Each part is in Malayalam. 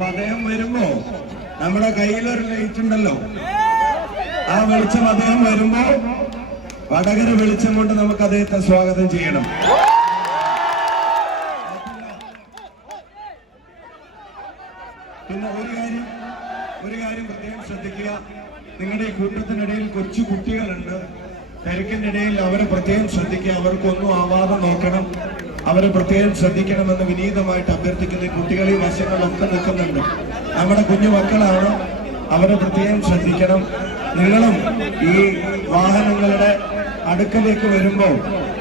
അപ്പൊ അദ്ദേഹം വരുമ്പോ നമ്മുടെ കയ്യിലൊരു ലൈറ്റ് ഉണ്ടല്ലോ. ആ വെളിച്ചം അദ്ദേഹം വരുമ്പോ വടകര വെളിച്ചം കൊണ്ട് നമുക്ക് അദ്ദേഹത്തെ സ്വാഗതം ചെയ്യണം. പിന്നെ ഒരു കാര്യം ഒരു കാര്യം പ്രത്യേകം ശ്രദ്ധിക്കുക. നിങ്ങളുടെ ഈ കൂട്ടത്തിനിടയിൽ കൊച്ചു കുട്ടികളുണ്ട്. തിരക്കിനിടയിൽ അവരെ പ്രത്യേകം ശ്രദ്ധിക്കുക. അവർക്കൊന്നും ആവാതെ നോക്കണം. അവരെ പ്രത്യേകം ശ്രദ്ധിക്കണമെന്ന് വിനീതമായിട്ട് അഭ്യർത്ഥിക്കുന്ന ഈ കുട്ടികൾ ഈ വശങ്ങളൊക്കെ നിൽക്കുന്നുണ്ട്. നമ്മുടെ കുഞ്ഞു മക്കളാണ് അവരെ പ്രത്യേകം ശ്രദ്ധിക്കണം. നിങ്ങളും ഈ വാഹനങ്ങളുടെ അടുക്കലേക്ക് വരുമ്പോൾ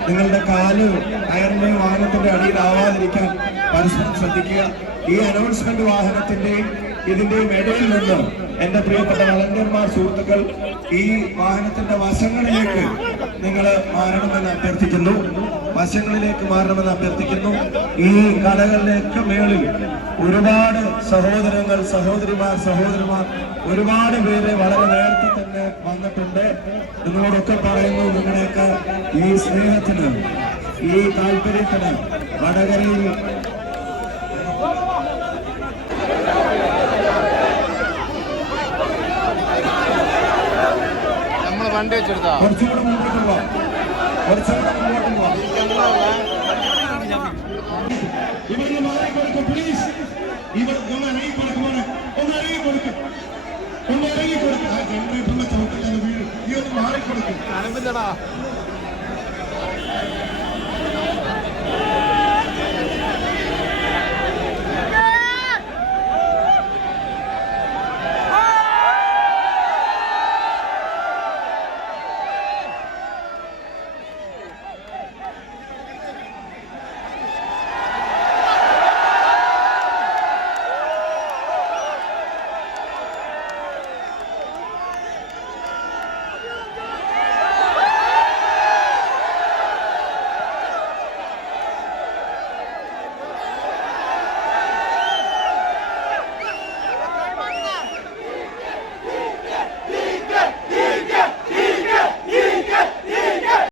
നിങ്ങളുടെ കാൽ ടയറിന്റെയും വാഹനത്തിന്റെ അടിയിലാവാതിരിക്കാൻ പരസ്പരം ശ്രദ്ധിക്കുക. ഈ അനൗൺസ്മെന്റ് വാഹനത്തിന്റെയും ഇതിന്റെയും ഇടയിൽ നിന്ന് എന്റെ പ്രിയപ്പെട്ട വളണ്ടിയർമാർ സുഹൃത്തുക്കൾ ഈ വാഹനത്തിന്റെ വശങ്ങളിലേക്ക് നിങ്ങൾ മാറണമെന്ന് അഭ്യർത്ഥിക്കുന്നു. വശങ്ങളിലേക്ക് മാറണമെന്ന് അഭ്യർത്ഥിക്കുന്നു. ഈ കടകളിലേക്ക് മേളിൽ ഒരുപാട് സഹോദരങ്ങൾ സഹോദരിമാർ സഹോദരിമാർ ഒരുപാട് പേര് വളരെ നേരത്തെ തന്നെ വന്നിട്ടുണ്ട്. നിങ്ങളോടൊക്കെ പറയുന്നു നിങ്ങളുടെയൊക്കെ ഈ സ്നേഹത്തിന് ഈ താല്പര്യത്തിന് വടകരയിൽ കുറച്ചുകൂടെ മുമ്പോട്ട് പോവാം കുറച്ചുകൂടെ മുമ്പോട്ട് പോവാം ഇവർ ഒന്ന് ഇറങ്ങി കൊടുക്കും മോനെ. ഒന്ന് ഇറങ്ങി കൊടുക്കും. ഒന്ന് ഇറങ്ങി കൊടുക്കും. ആ ജനറേറ്ററിന്റെ ചവിട്ടിലാണ് വീട് ഈ ഒന്ന് മാറിക്കൊടുക്കും. അനപ്പില്ലടാ